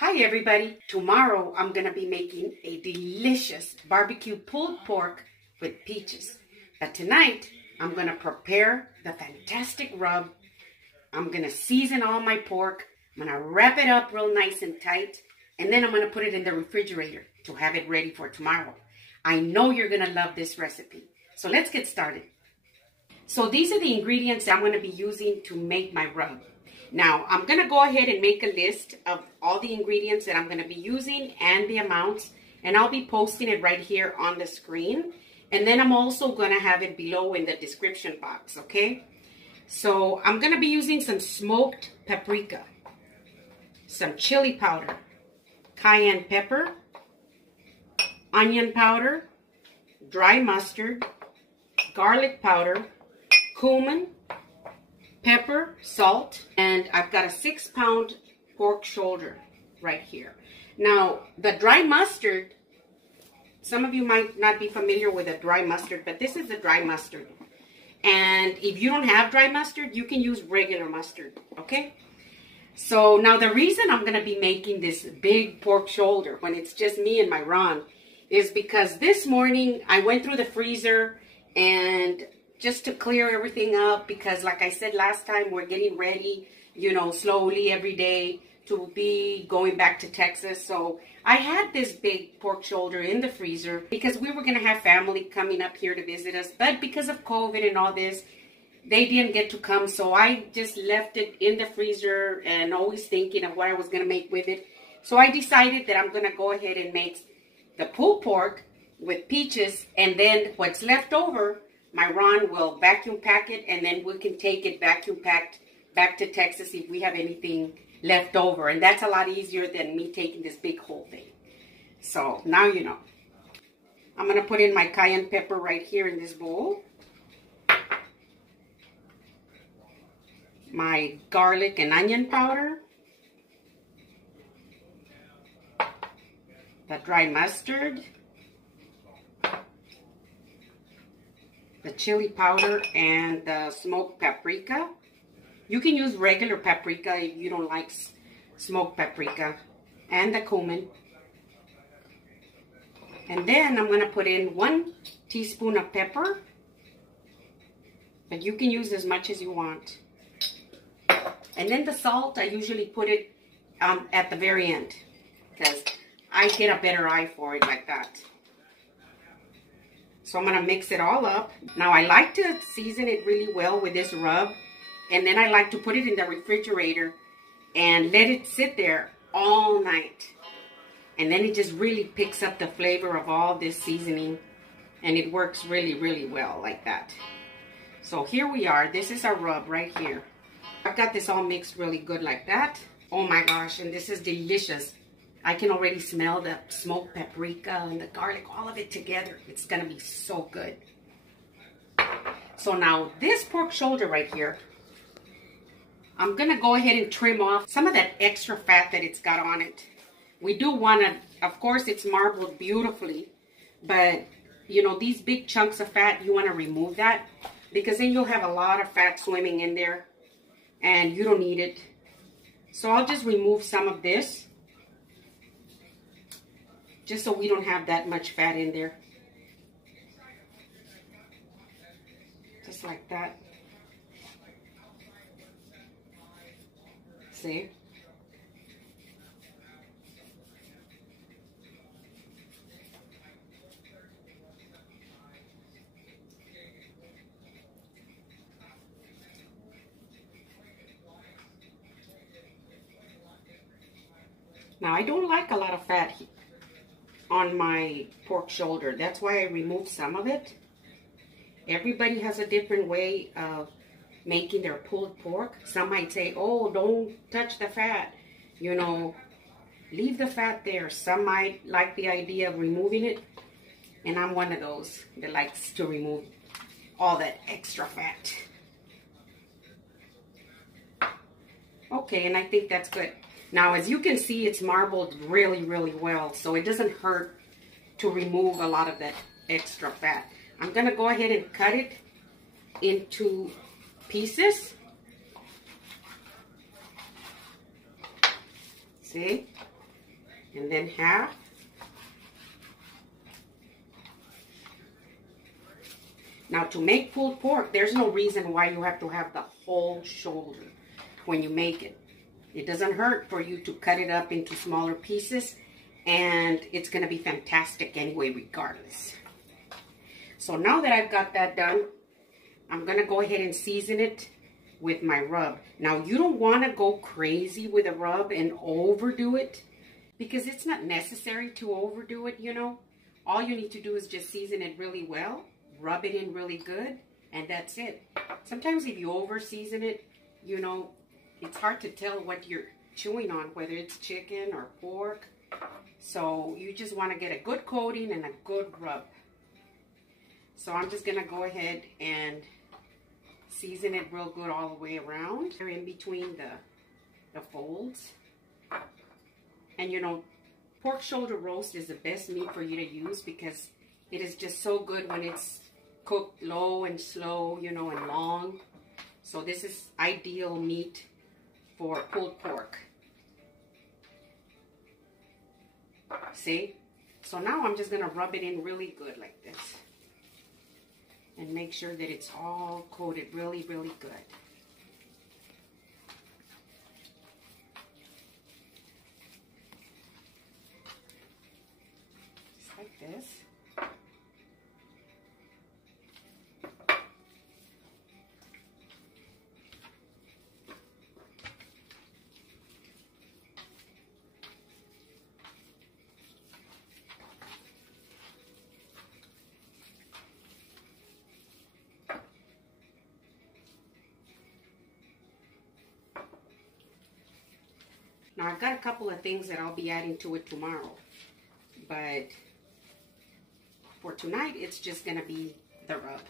Hi everybody, tomorrow I'm going to be making a delicious barbecue pulled pork with peaches. But tonight I'm going to prepare the fantastic rub. I'm going to season all my pork. I'm going to wrap it up real nice and tight. And then I'm going to put it in the refrigerator to have it ready for tomorrow. I know you're going to love this recipe. So let's get started. So these are the ingredients I'm going to be using to make my rub. Now, I'm going to go ahead and make a list of all the ingredients that I'm going to be using and the amounts, and I'll be posting it right here on the screen. And then I'm also going to have it below in the description box, okay? So I'm going to be using some smoked paprika, some chili powder, cayenne pepper, onion powder, dry mustard, garlic powder, cumin, pepper, salt, and I've got a 6-pound pork shoulder right here. Now, the dry mustard, some of you might not be familiar with a dry mustard, but this is a dry mustard. And if you don't have dry mustard, you can use regular mustard, okay? So now the reason I'm going to be making this big pork shoulder when it's just me and my Ron is because this morning I went through the freezer and just to clear everything up, because like I said last time, we're getting ready, you know, slowly every day to be going back to Texas. So I had this big pork shoulder in the freezer because we were going to have family coming up here to visit us. But because of COVID and all this, they didn't get to come. So I just left it in the freezer and always thinking of what I was going to make with it. So I decided that I'm going to go ahead and make the pulled pork with peaches, and then what's left over, my Ron will vacuum pack it, and then we can take it vacuum packed back to Texas if we have anything left over. And that's a lot easier than me taking this big whole thing. So now you know. I'm going to put in my cayenne pepper right here in this bowl. My garlic and onion powder. The dry mustard. The chili powder and the smoked paprika. You can use regular paprika if you don't like smoked paprika. And the cumin. And then I'm going to put in 1 teaspoon of pepper. But you can use as much as you want. And then the salt, I usually put it at the very end, because I get a better eye for it like that. So I'm going to mix it all up. Now I like to season it really well with this rub. And then I like to put it in the refrigerator and let it sit there all night. And then it just really picks up the flavor of all this seasoning. And it works really, really well like that. So here we are. This is our rub right here. I've got this all mixed really good like that. Oh my gosh, and this is delicious. I can already smell the smoked paprika and the garlic, all of it together. It's going to be so good. So now this pork shoulder right here, I'm going to go ahead and trim off some of that extra fat that it's got on it. We do want to, of course, it's marbled beautifully, but you know, these big chunks of fat, you want to remove that, because then you'll have a lot of fat swimming in there and you don't need it. So I'll just remove some of this, just so we don't have that much fat in there. Just like that. See? Now I don't like a lot of fat on my pork shoulder. That's why I removed some of it. Everybody has a different way of making their pulled pork. Some might say, oh, don't touch the fat. You know, leave the fat there. Some might like the idea of removing it. And I'm one of those that likes to remove all that extra fat. Okay, and I think that's good. Now, as you can see, it's marbled really, really well, so it doesn't hurt to remove a lot of that extra fat. I'm going to go ahead and cut it into pieces. See? And then half. Now to make pulled pork, there's no reason why you have to have the whole shoulder when you make it. It doesn't hurt for you to cut it up into smaller pieces, and it's going to be fantastic anyway regardless. So now that I've got that done, I'm going to go ahead and season it with my rub. Now you don't want to go crazy with a rub and overdo it, because it's not necessary to overdo it, you know. All you need to do is just season it really well, rub it in really good, and that's it. Sometimes if you over season it, you know, it's hard to tell what you're chewing on, whether it's chicken or pork. So you just want to get a good coating and a good rub. So I'm just going to go ahead and season it real good all the way around, in between the folds. And you know, pork shoulder roast is the best meat for you to use because it is just so good when it's cooked low and slow, you know, and long. So this is ideal meat for pulled pork. See? So now I'm just going to rub it in really good like this. And make sure that it's all coated really, really good. Just like this. Now I've got a couple of things that I'll be adding to it tomorrow, but for tonight it's just going to be the rub.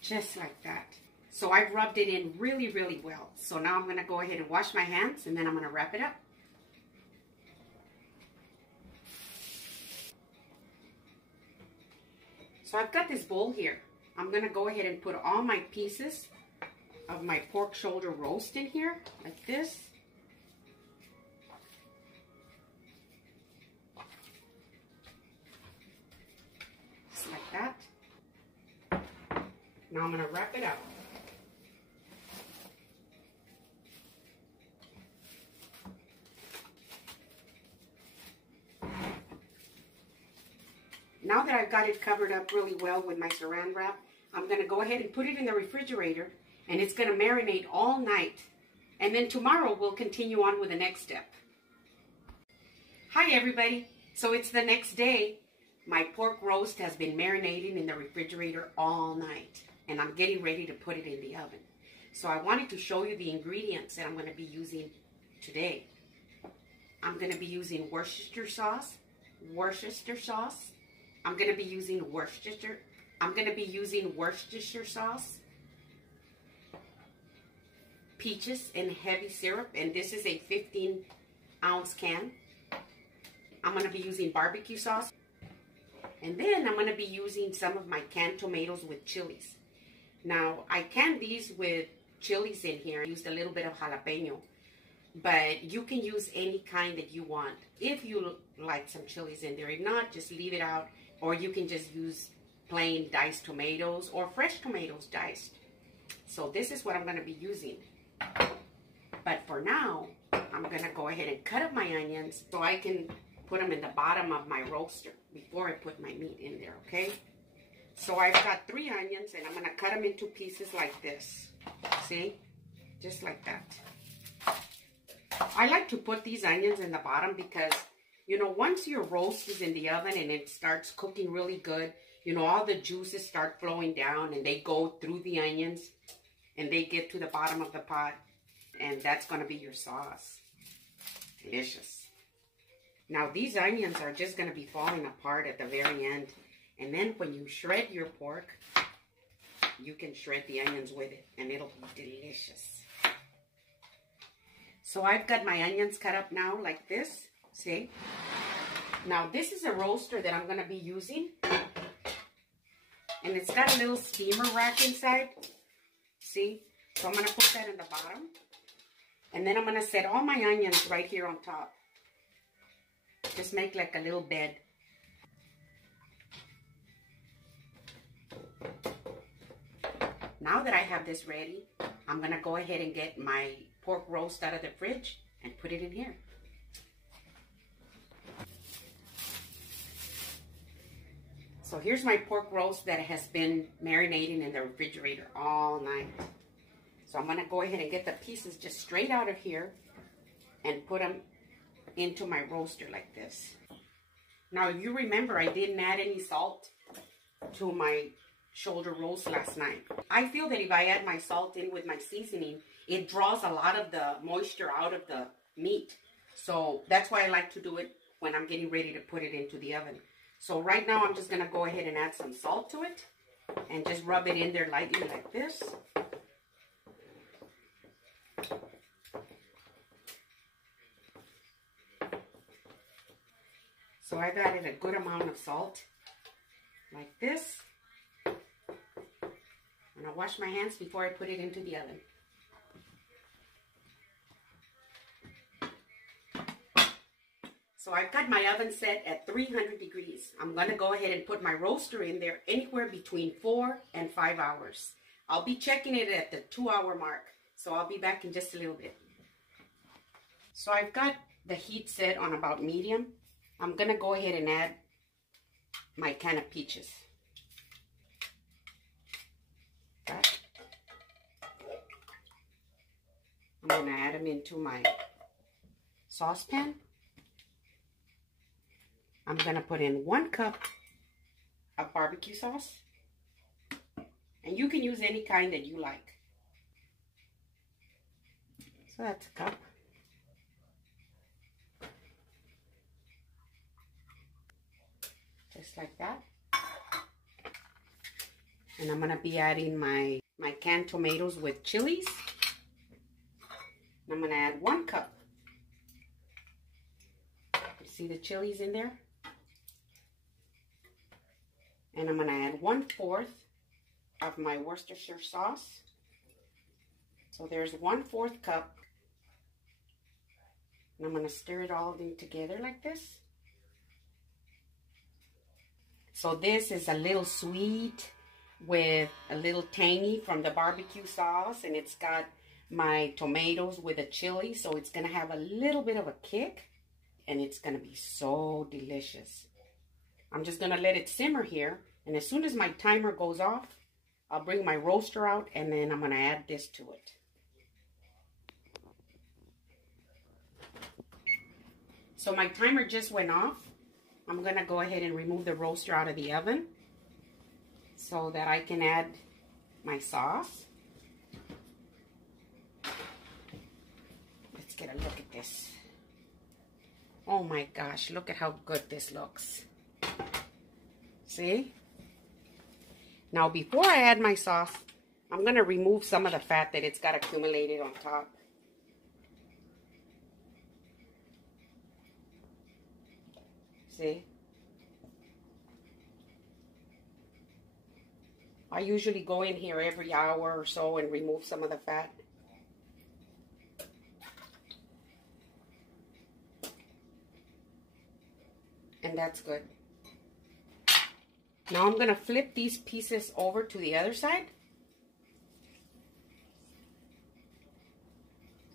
Just like that. So I've rubbed it in really, really well. So now I'm going to go ahead and wash my hands, and then I'm going to wrap it up. So I've got this bowl here. I'm going to go ahead and put all my pieces of my pork shoulder roast in here, like this. Just like that. Now I'm going to wrap it up. Now that I've got it covered up really well with my saran wrap, I'm going to go ahead and put it in the refrigerator, and it's going to marinate all night. And then tomorrow we'll continue on with the next step. Hi everybody. So it's the next day. My pork roast has been marinating in the refrigerator all night, and I'm getting ready to put it in the oven. So I wanted to show you the ingredients that I'm going to be using today. I'm going to be using Worcestershire sauce. I'm going to be using Worcestershire sauce, peaches and heavy syrup, and this is a 15-ounce can. I'm going to be using barbecue sauce, and then I'm going to be using some of my canned tomatoes with chilies. Now, I canned these with chilies in here. I used a little bit of jalapeno, but you can use any kind that you want if you like some chilies in there. If not, just leave it out, or you can just use plain diced tomatoes or fresh tomatoes diced. So this is what I'm going to be using. But for now, I'm going to go ahead and cut up my onions so I can put them in the bottom of my roaster before I put my meat in there, okay? So I've got 3 onions, and I'm going to cut them into pieces like this. See? Just like that. I like to put these onions in the bottom because, you know, once your roast is in the oven and it starts cooking really good, you know, all the juices start flowing down and they go through the onions and they get to the bottom of the pot, and that's going to be your sauce. Delicious. Now these onions are just going to be falling apart at the very end, and then when you shred your pork, you can shred the onions with it and it'll be delicious. So I've got my onions cut up now like this, see? Now this is a roaster that I'm going to be using, and it's got a little steamer rack inside. See? So I'm going to put that in the bottom. And then I'm going to set all my onions right here on top. Just make like a little bed. Now that I have this ready, I'm going to go ahead and get my pork roast out of the fridge and put it in here. So here's my pork roast that has been marinating in the refrigerator all night. So I'm going to go ahead and get the pieces just straight out of here and put them into my roaster like this. Now you remember I didn't add any salt to my shoulder roast last night. I feel that if I add my salt in with my seasoning, it draws a lot of the moisture out of the meat. So that's why I like to do it when I'm getting ready to put it into the oven. So right now I'm just going to go ahead and add some salt to it and just rub it in there lightly like this. So I've added a good amount of salt like this. And I'll wash my hands before I put it into the oven. So I've got my oven set at 300 degrees. I'm going to go ahead and put my roaster in there anywhere between 4 and 5 hours. I'll be checking it at the 2-hour mark. So I'll be back in just a little bit. So I've got the heat set on about medium. I'm going to go ahead and add my can of peaches. Okay. I'm going to add them into my saucepan. I'm going to put in 1 cup of barbecue sauce. And you can use any kind that you like. So that's a cup. Just like that. And I'm going to be adding my canned tomatoes with chilies. And I'm going to add 1 cup. You see the chilies in there? And I'm going to add 1/4 of my Worcestershire sauce. So there's 1/4 cup. And I'm going to stir it all in together like this. So this is a little sweet with a little tangy from the barbecue sauce. And it's got my tomatoes with a chili. So it's going to have a little bit of a kick. And it's going to be so delicious. I'm just going to let it simmer here. And as soon as my timer goes off, I'll bring my roaster out and then I'm going to add this to it. So my timer just went off. I'm going to go ahead and remove the roaster out of the oven so that I can add my sauce. Let's get a look at this. Oh my gosh, look at how good this looks. See? Now before I add my sauce, I'm going to remove some of the fat that it's got accumulated on top. See? I usually go in here every hour or so and remove some of the fat. And that's good. Now I'm going to flip these pieces over to the other side.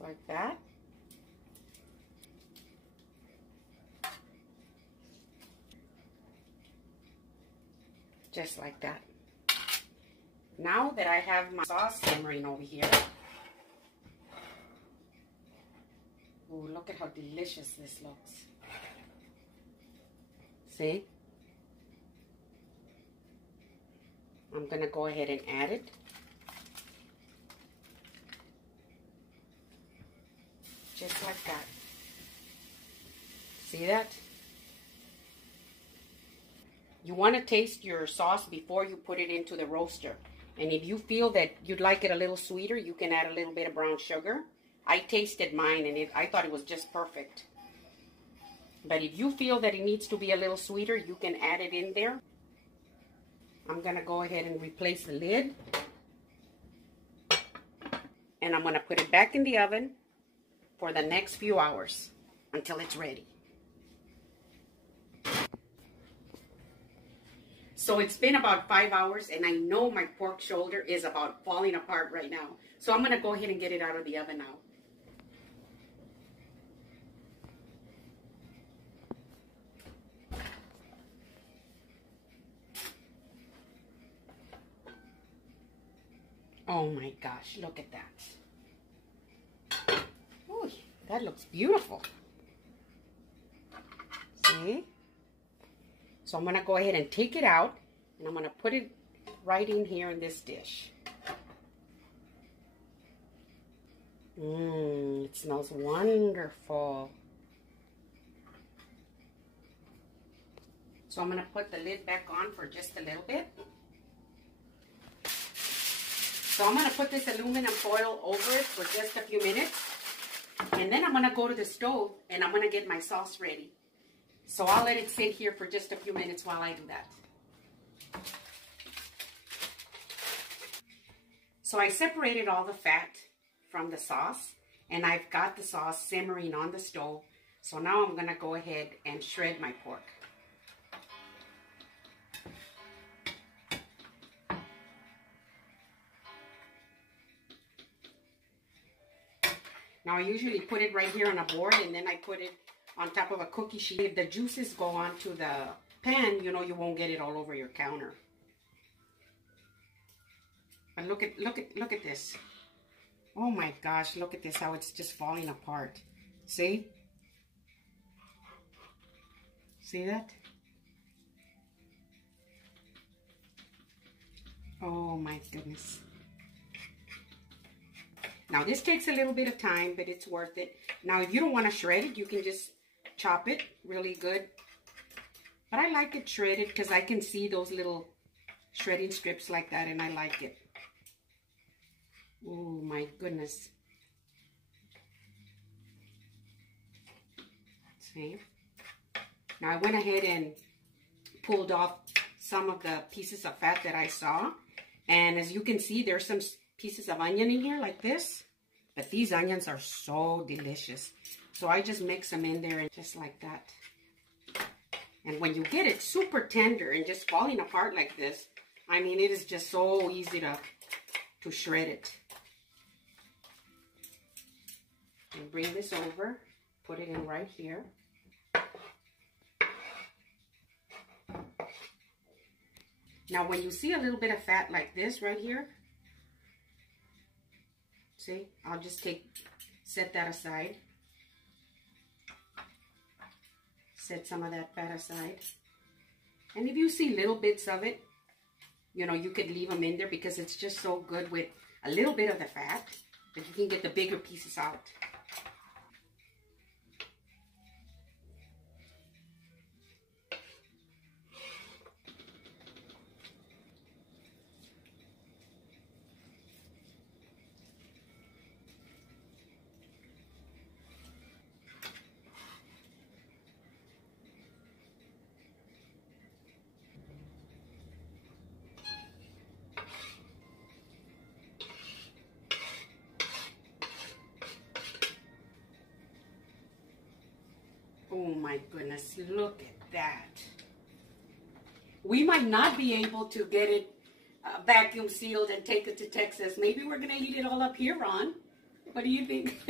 Like that. Just like that. Now that I have my sauce simmering over here. Ooh, look at how delicious this looks. See? I'm going to go ahead and add it. Just like that. See that? You want to taste your sauce before you put it into the roaster. And if you feel that you'd like it a little sweeter, you can add a little bit of brown sugar. I tasted mine and I thought it was just perfect. But if you feel that it needs to be a little sweeter, you can add it in there. I'm going to go ahead and replace the lid. and I'm going to put it back in the oven for the next few hours until it's ready. So it's been about 5 hours, and I know my pork shoulder is about falling apart right now. So I'm going to go ahead and get it out of the oven now. Oh my gosh, look at that. Ooh, that looks beautiful. See? So I'm going to go ahead and take it out, and I'm going to put it right in here in this dish. It smells wonderful. So I'm going to put the lid back on for just a little bit. So I'm going to put this aluminum foil over it for just a few minutes. And then I'm going to go to the stove and I'm going to get my sauce ready. So I'll let it sit here for just a few minutes while I do that. So I separated all the fat from the sauce, and I've got the sauce simmering on the stove. So now I'm going to go ahead and shred my pork. Now I usually put it right here on a board, and then I put it on top of a cookie sheet. If the juices go onto the pan, you know, you won't get it all over your counter. But look at this. Oh my gosh, look at this, how it's just falling apart. See? See that? Oh my goodness. Now this takes a little bit of time, but it's worth it. Now if you don't want to shred it, you can just chop it really good. But I like it shredded because I can see those little shredding strips like that, and I like it. Oh my goodness. See? Now I went ahead and pulled off some of the pieces of fat that I saw. And as you can see, there's some pieces of onion in here like this. But these onions are so delicious. So I just mix them in there and just like that. And when you get it super tender and just falling apart like this, I mean, it is just so easy to shred it. And bring this over, put it in right here. Now when you see a little bit of fat like this right here, see, I'll just set that aside. Set some of that fat aside. And if you see little bits of it, you know, you could leave them in there because it's just so good with a little bit of the fat that you can get the bigger pieces out. Oh my goodness, look at that. We might not be able to get it vacuum sealed and take it to Texas. Maybe we're going to heat it all up here, Ron. What do you think?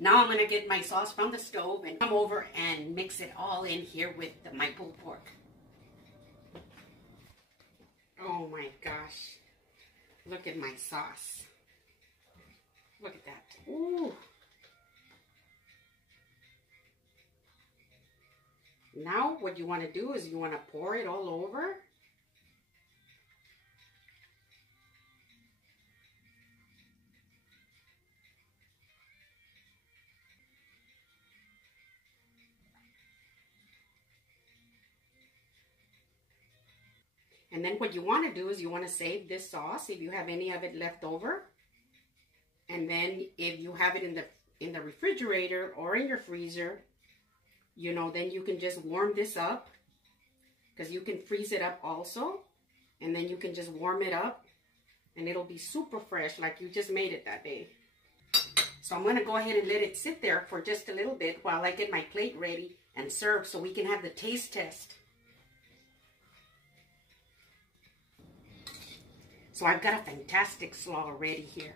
Now I'm going to get my sauce from the stove and come over and mix it all in here with my pulled pork. Oh my gosh. Look at my sauce. Look at that. Ooh. Now what you want to do is you want to pour it all over. And then what you want to do is you want to save this sauce if you have any of it left over. And then if you have it in the refrigerator or in your freezer, you know, then you can just warm this up, because you can freeze it up also, and then you can just warm it up And it'll be super fresh like you just made it that day. So I'm going to go ahead and let it sit there for just a little bit while I get my plate ready and serve so we can have the taste test. So I've got a fantastic slaw ready here.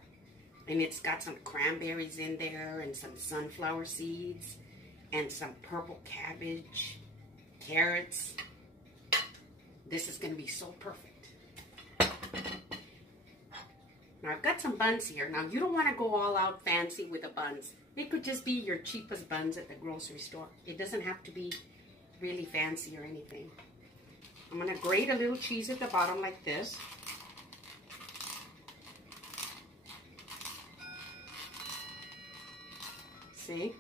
And it's got some cranberries in there and some sunflower seeds and some purple cabbage, carrots. This is going to be so perfect. Now I've got some buns here. Now you don't want to go all out fancy with the buns. It could just be your cheapest buns at the grocery store. It doesn't have to be really fancy or anything. I'm going to grate a little cheese at the bottom like this. See?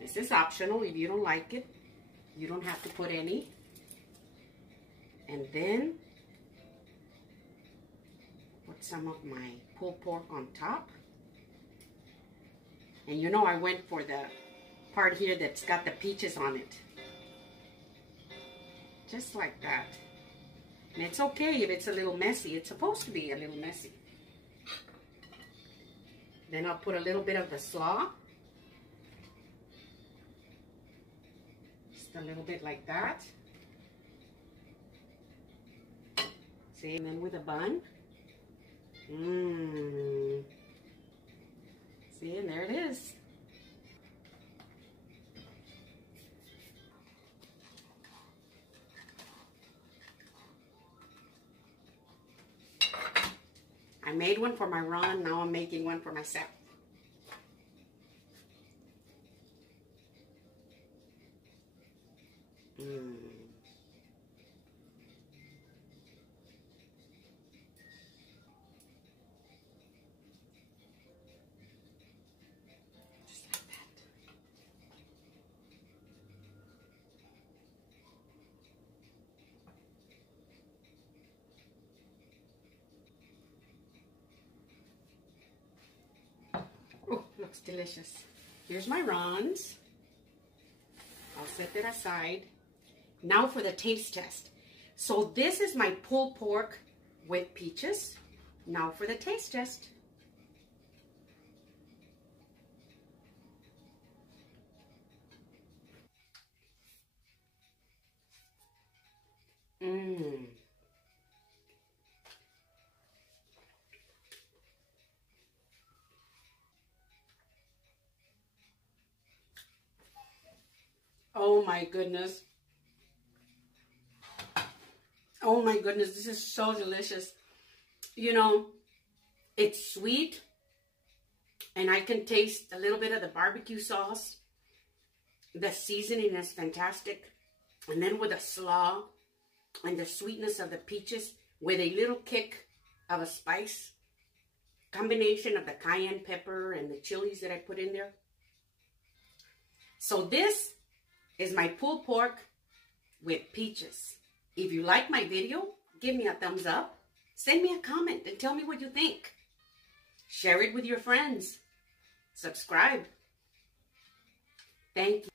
This is optional. If you don't like it, you don't have to put any. And then put some of my pulled pork on top. And you know I went for the part here that's got the peaches on it. Just like that. And it's okay if it's a little messy. It's supposed to be a little messy. Then I'll put a little bit of the slaw. Just a little bit like that. See, and then with a bun. See, and there it is. I made one for my Ron, now I'm making one for myself. Just like that. Oh, looks delicious. Here's my Ron's. I'll set that aside. Now for the taste test. So this is my pulled pork with peaches. Now for the taste test. Oh my goodness. Oh my goodness, this is so delicious. You know, it's sweet and I can taste a little bit of the barbecue sauce. The seasoning is fantastic. And then with the slaw and the sweetness of the peaches with a little kick of a spice. Combination of the cayenne pepper and the chilies that I put in there. So this is my pulled pork with peaches. If you like my video, give me a thumbs up. Send me a comment and tell me what you think. Share it with your friends. Subscribe. Thank you.